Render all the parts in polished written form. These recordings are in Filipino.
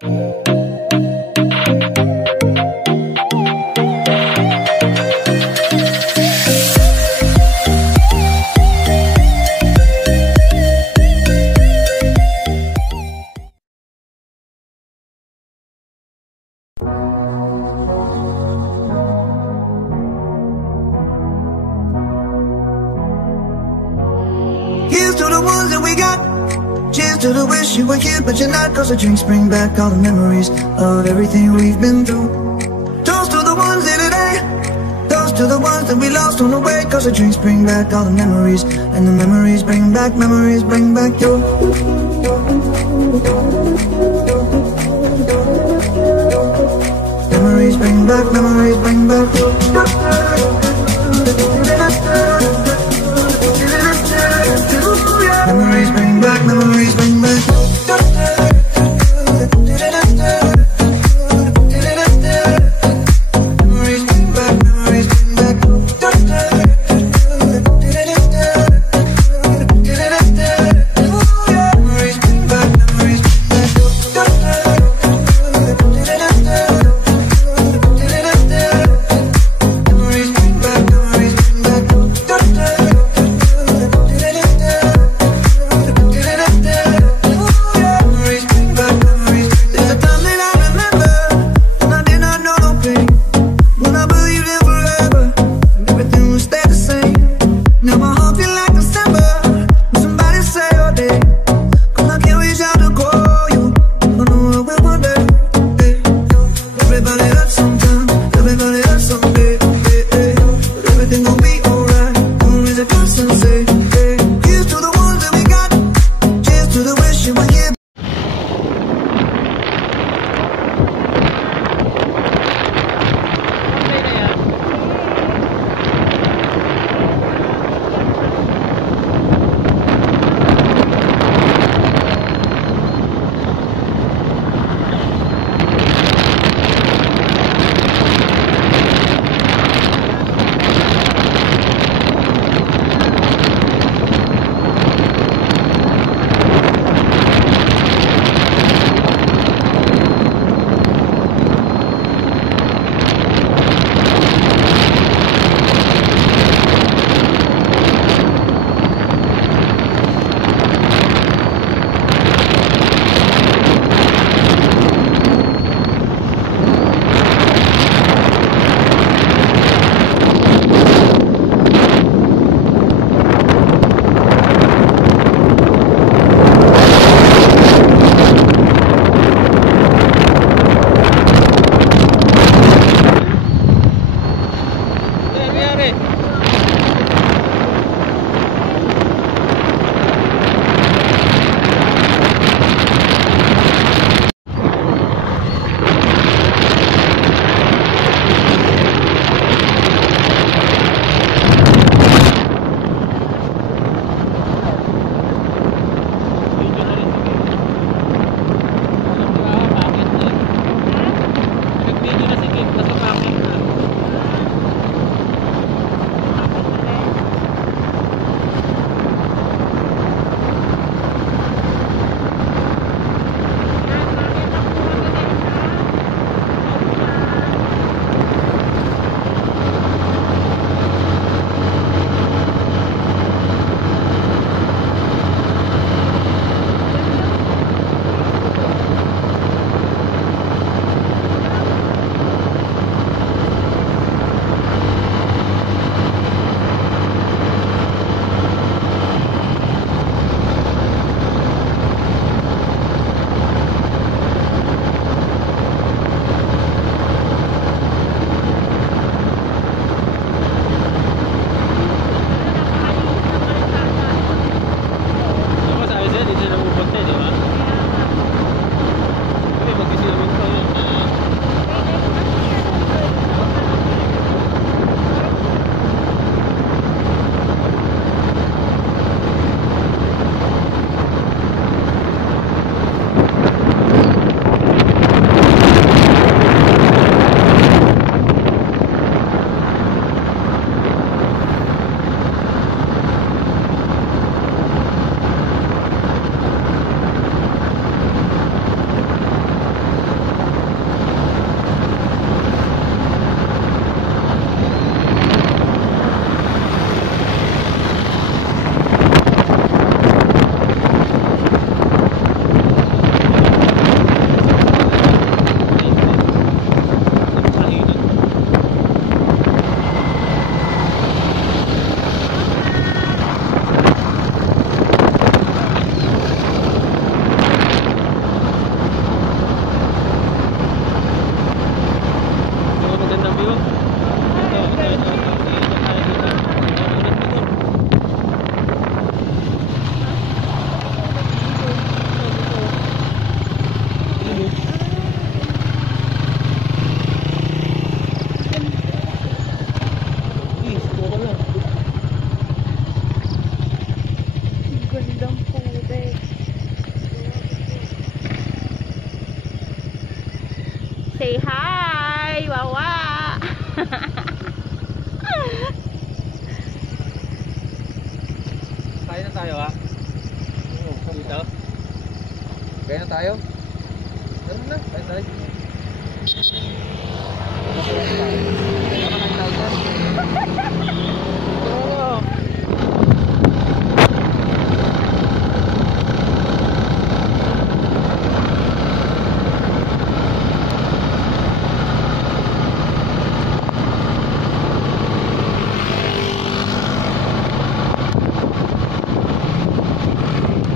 Here's to the ones that we got. Cheers to the wish you were here but you're not, 'cause the drinks bring back all the memories of everything we've been through. Toast to the ones here today. Toast to the ones that we lost on the way, 'cause the drinks bring back all the memories, and the memories bring back you. Memories bring back you. Memories bring back memories bring back. tayo ha. Dito. Kaya na tayo. Tara na, tayo tayo.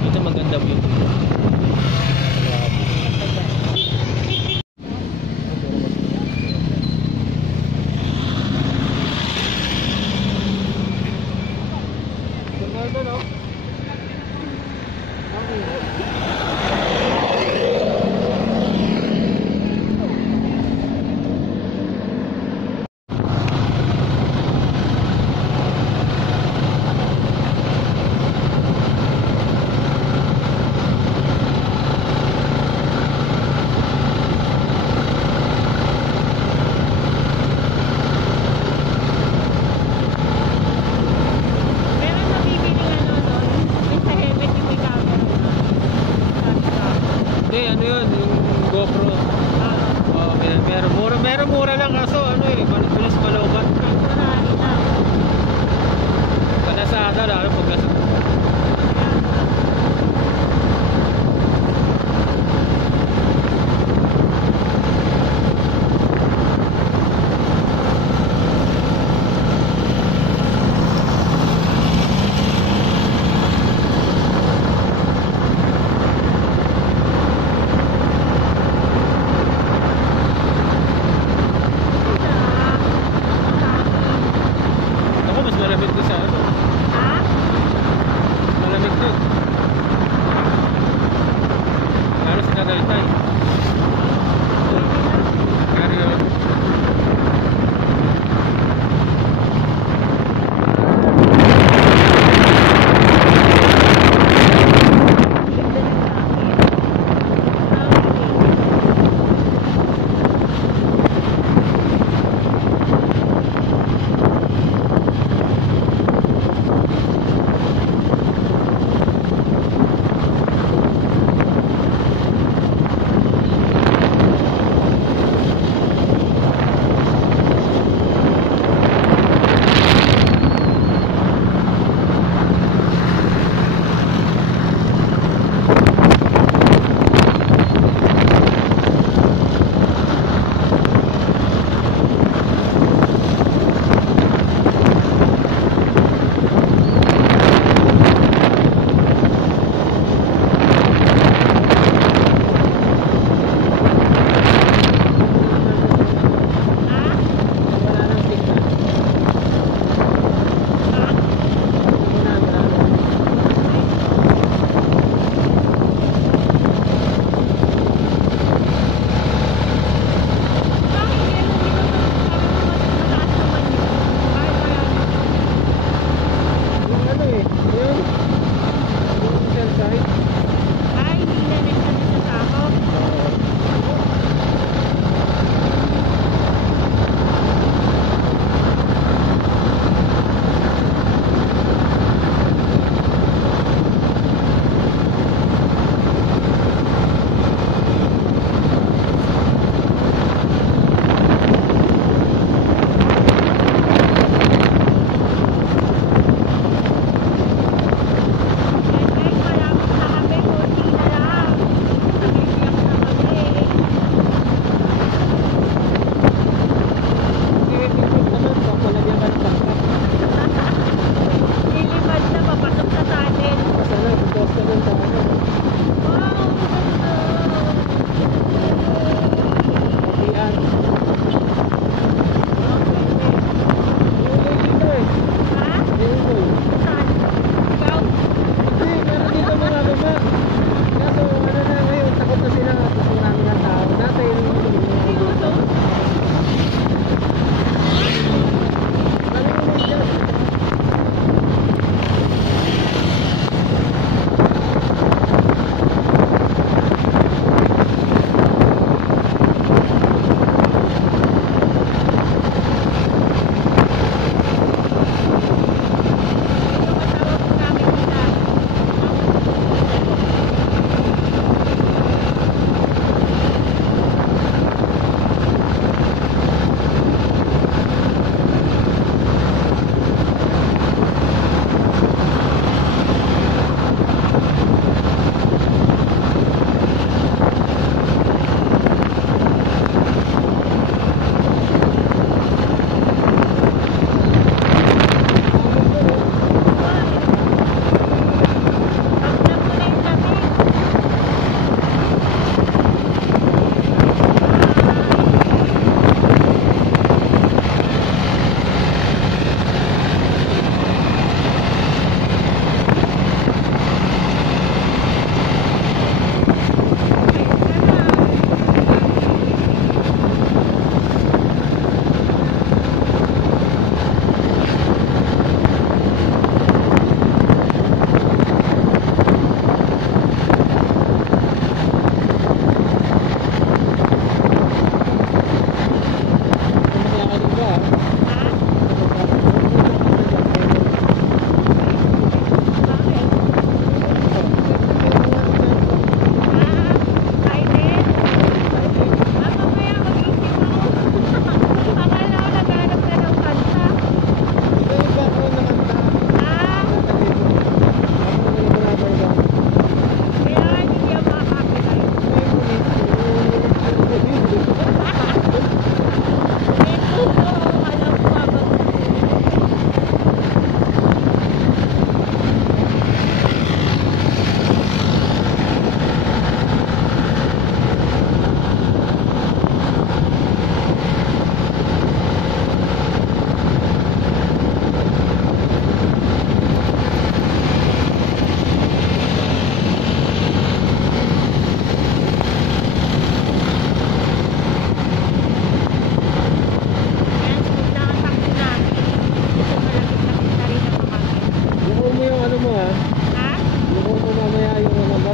Ito maganda view. Meron nabibili ano doon. May sa helmet yung may camera na. Hindi, ano yun, yung GoPro. Oh, meron mura lang kaso ano eh, bilis malobat. Temporary lang. Kalasada lalo pag nasa. Ako mas malamig ko sa ano. Ha?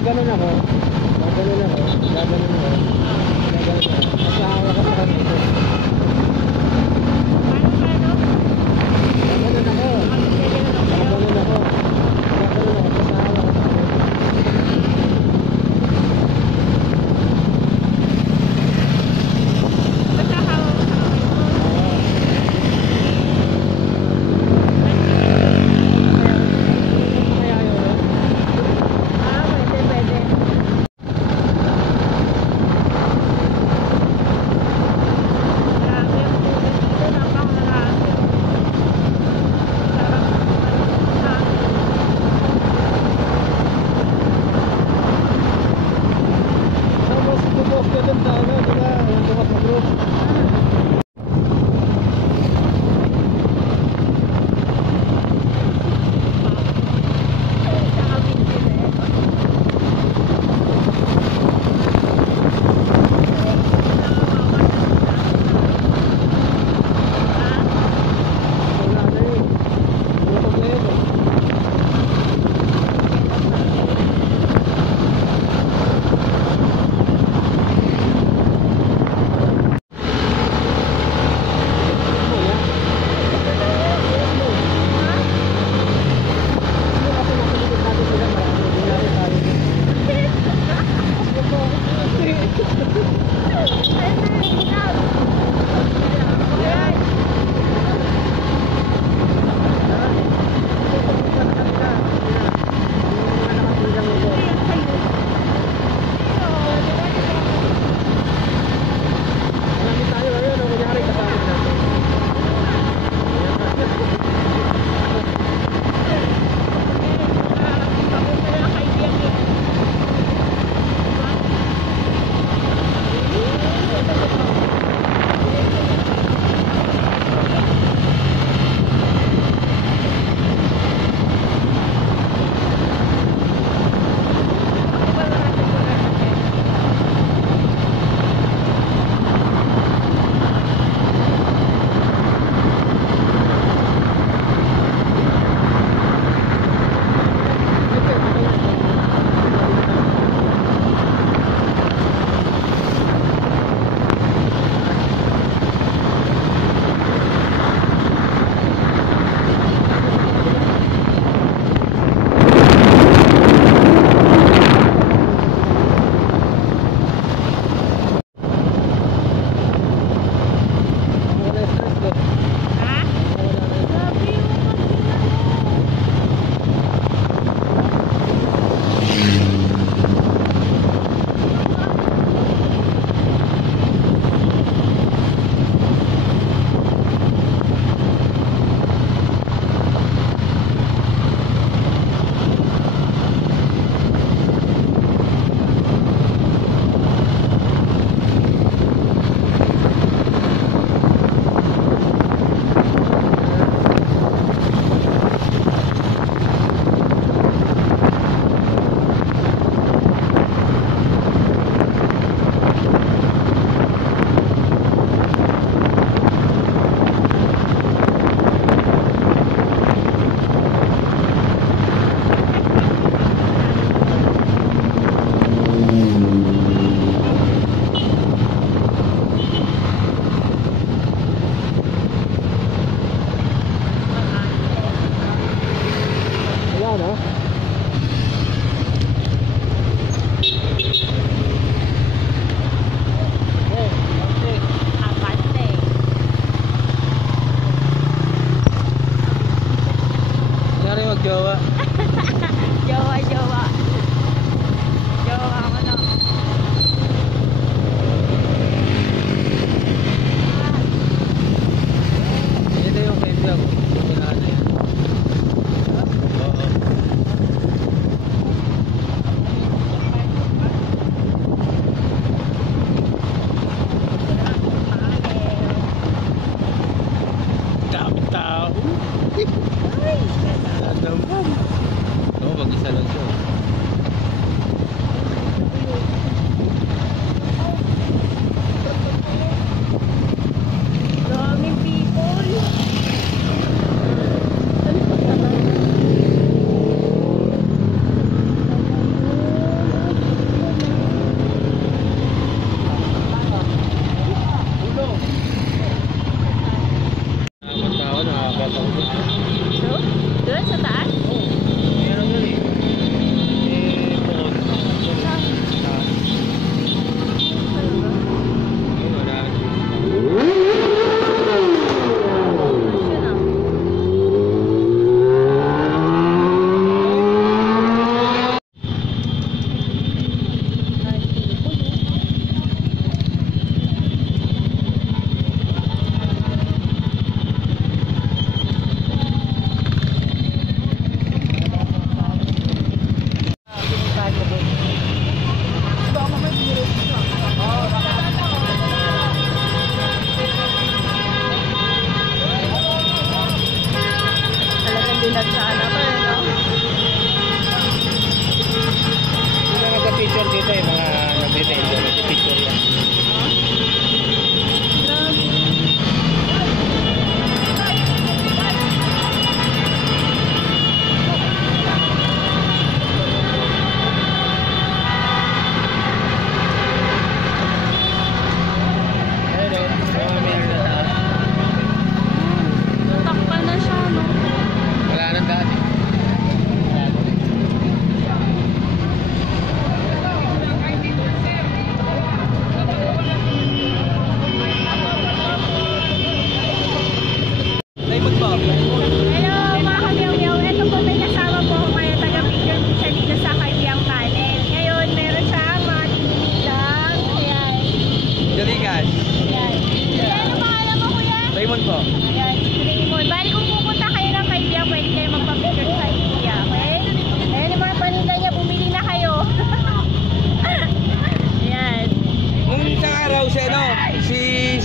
gaganon ako. Gaganon ako. Gaganon ako. Gaganon ako. Tapos hawak ka sa kanito. Paano? Gaganon ako. Gaganon ako sa'yo? Gaganon ako. Gaganon ako. Tapos hawak ka sa kanito. Basta hawak mo sa kamay mo. Kaya yun. Pwede.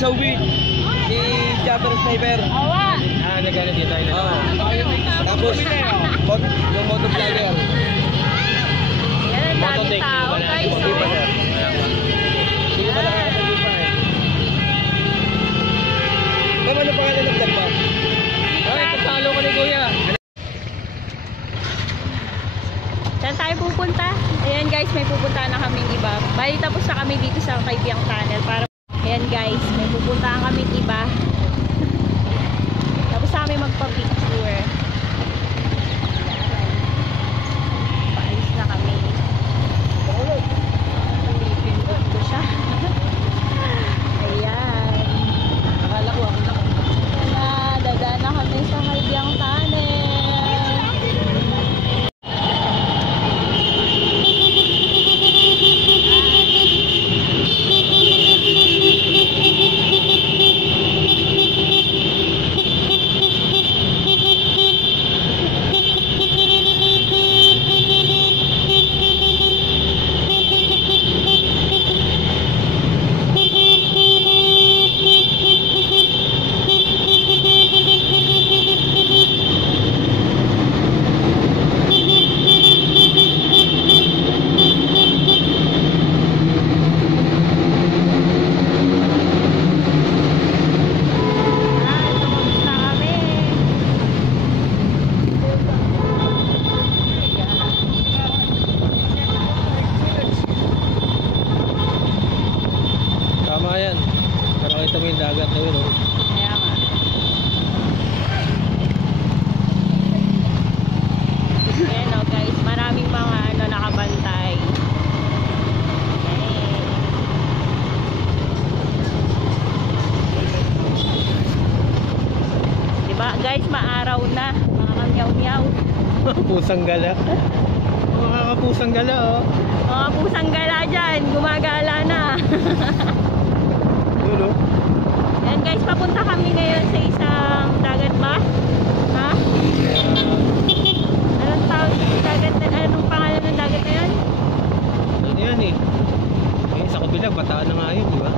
Zowie. Si Jabber Sniper. Awa! Nagano dito tayo na. Oo. Tapos, yung motovlogger. Yan, ang daming Mototech, tao wala guys. yung Hindi pa, Oh. sir. Hindi ko pa nakakatabi pa eh. Ma'am, ano pangalan ng vlog ba? Ay, pasalo ko ni Kuya. Saan tayo pupunta? Ayan guys, may pupuntahan na kaming iba. Bali, tapos na kami dito sa Kaibiyang Tunnel. Ayan guys, may pupuntahan kaming iba. Tapos na kami magpa-picture. Paalis na kami. Pinipindot ko siya. Ayan. Akala ko, ako na. Ayan, dadaan na kami sa Kaibiyang Tunnel. Tama yan. Para kita mo yung dagat na yun. Oh. Kaya nga. Ayan o guys, maraming mga nakabantay. Ayan. Diba guys, maaraw na. Mga kamyaw-myaw. Pusang gala. Mga kapusang gala oh. Mga pusang gala dyan, gumagala na. Yun oh. Ayan guys, papunta kami ngayon sa isang dagat ba? Ha? Anong tawag sa dagat na, anong pangalan ng dagat na yun? Ano yan eh. Eh, sa kabilang, bataan na nga yun, di ba?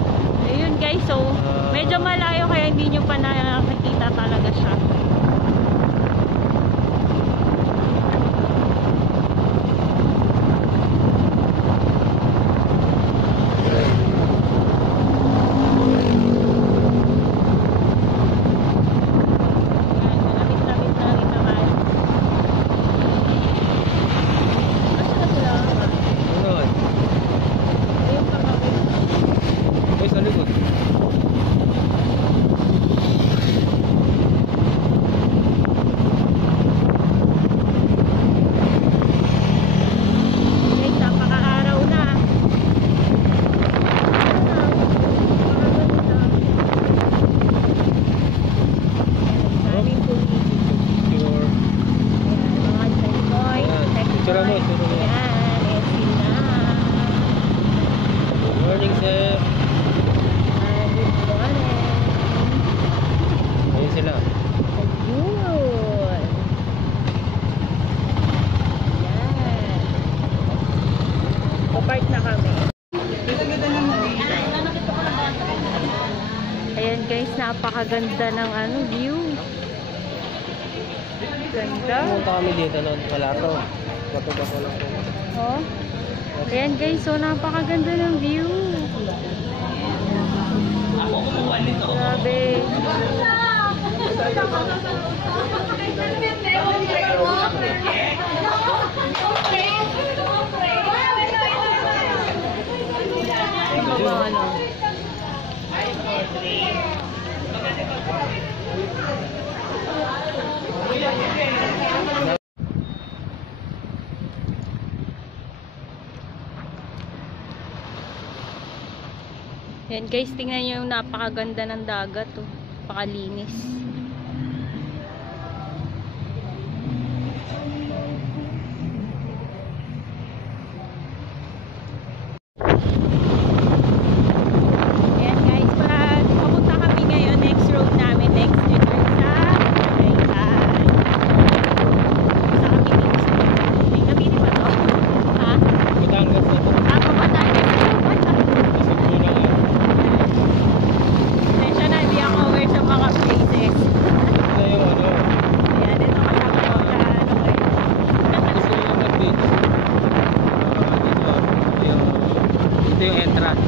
Ayun guys, so medyo malayo kaya hindi nyo pa nakikita talaga siya. Ayan, malapit-lapit na rin naman. Asa na sila? Ano nga? Ayun pa kami. Ay, sa likod. Guys, napaka-araw na. Daming pulis. Pure. Ayan, mga checkpoint. Ayan, picture mo, picture mo. Ayan, exit na. Good morning, sir. Ayan, good morning. Ayun sila. Ayun. Ayan. Papart na kami. Ayan guys, napakaganda ng view. Ganda. Pumunta kami dito noon. Palato. Bato-bato lang po. Oh. Ayan guys, so napakaganda ng view. Grabe. Ano? Yan guys, tingnan nyo yung napakaganda ng dagat oh. Napakalinis. Ayan guys, papunta kami ngayon, next road namin, next detour sa Tagaytay. Sa kami dito sa Tagaytay. Nabili ba to? Ha? Batangas na to. Ako ba tayo? Kasi muna nga. Ito yung entrance.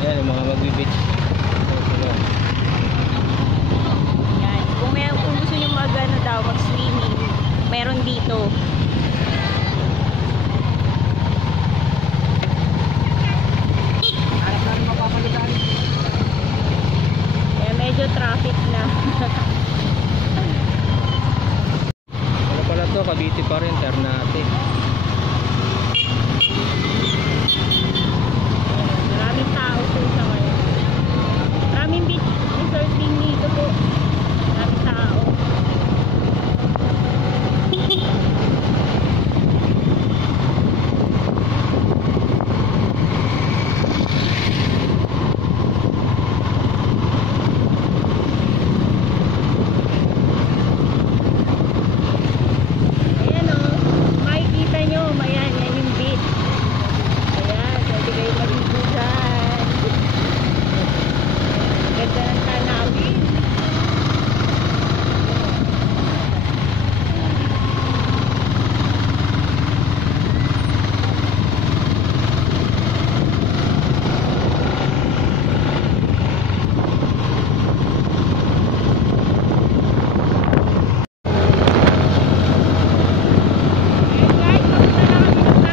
Yan, yung mga magbe-beach. Yan. Kung gusto nyo mag-swimming, meron dito. Harap namin mapapalitan. Kaya medyo traffic na. Ano pala to? Cavite pa rin, Ternate. Maraming tao po sa ngayon. Maraming beach resort din dito po. Maraming tao. Ayan o. Makikita nyo. Ayan, yan yung beach. Ayan, pwede kayo maligo dyan. Ganda ng tanawin. Ayan guys, papunta na kami ng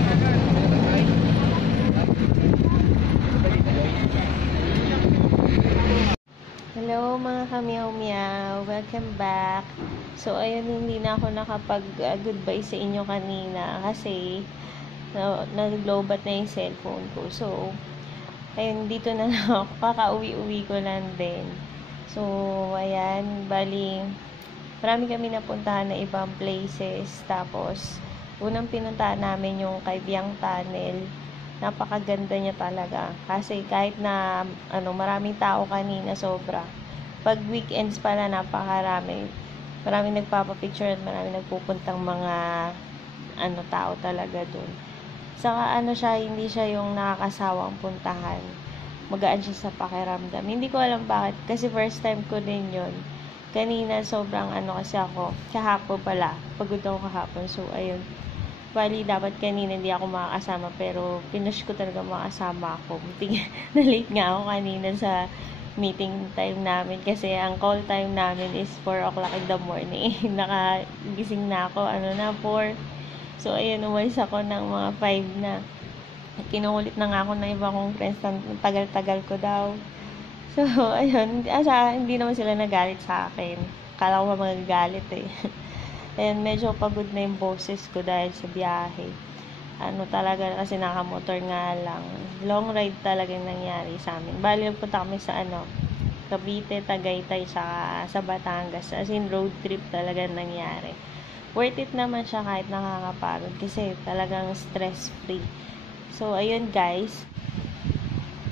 namin sa Batangas. Meow, welcome back. So ayun, hindi na ako nakapag goodbye sa inyo kanina kasi nag-lowbat na yung cellphone ko. So, ayun, dito na lang ako. Kakauwi-uwi ko lang din. So, ayan, bali, marami kami napuntahan na ibang places. Tapos, unang pinuntahan namin yung Kaibiang Tunnel. Napakaganda niya talaga. Kasi kahit na, maraming tao kanina, sobra. Pag weekends pala, napakarami. Maraming nagpapapicture at maraming nagpupuntang mga, tao talaga dun. Saka, siya, hindi siya yung nakakasawang puntahan. Magaan siya sa pakiramdam. Hindi ko alam bakit. Kasi first time ko din yun. Kanina, sobrang kasi ako. Kahapon pala. Pagod ako kahapon. So, ayun. Bali, dapat kanina hindi ako makakasama. Pero, pinush ko talaga makasama ako. Na-late nga ako kanina sa meeting time namin. Kasi, ang call time namin is 4 o'clock in the morning. Nakagising na ako. 4. So, ayun. Umalis ako ng mga 5 na. Kinukulit na nga ako ng iba kong friends na tagal-tagal ko daw. So, ayun. Hindi naman sila nagalit sa akin. Kala ko magagalit eh. Ayun, medyo pagod na yung boses ko dahil sa biyahe. Talaga kasi nakamotor nga lang. Long ride talaga yung nangyari sa amin. Bali, nagpunta kami sa Cavite, Tagaytay, sa Batangas. As in, road trip talaga nangyari. Worth it naman siya kahit nakakapagod kasi talagang stress-free. So, ayun guys.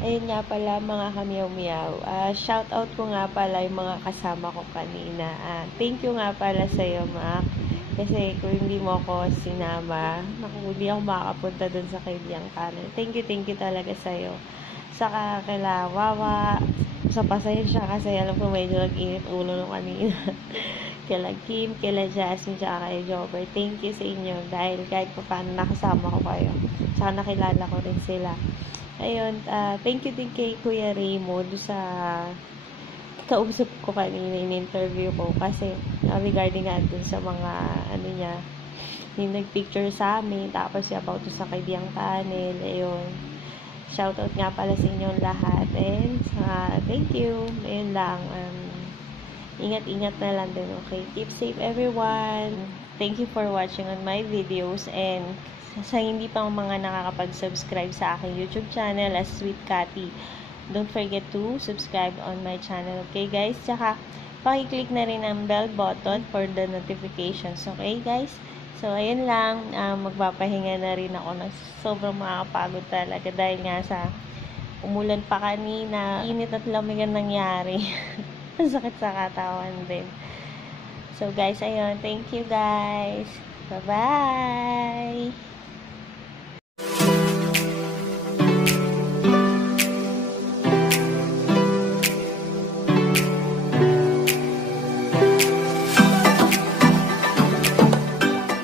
Ayun nga pala mga kamiyaw-miyaw. Shout out ko nga pala yung mga kasama ko kanina. Thank you nga pala sa'yo, Mac. Kasi kung hindi mo ako sinama, hindi ako makakapunta dun sa Kaibiang Tunnel. Thank you talaga sa'yo. Saka kila Wawa. Sa pasensya kasi alam ko medyo nag-init ulo nung kanina. Kila Kim, kila Jasmine, tsaka kay Jobber. Thank you sa inyo dahil kahit pa paano nakasama ko kayo. Tsaka nakilala ko rin sila. Ayun, thank you din kay Kuya Raymond sa kausap ko kanina in interview ko kasi regarding nga dun sa mga niya, yung nagpicture sa amin, tapos about sa Kaibiang Tunnel. Ayun, shoutout nga pala sa inyong lahat and thank you. Ayun lang, ingat-ingat na lang din, okay? Keep safe everyone. Thank you for watching on my videos and sa hindi pang mga nakakapag-subscribe sa aking YouTube channel as Sweet Cathy, don't forget to subscribe on my channel, okay guys? Tsaka paki-click na rin ang bell button for the notifications, okay guys? So ayun lang, magpapahinga na rin ako na sobrang makakapagod talaga dahil nga sa umulan pa kanina, init at lamig ang nangyari. Sakit sa katawan din. So guys, ayun, thank you guys. Bye-bye!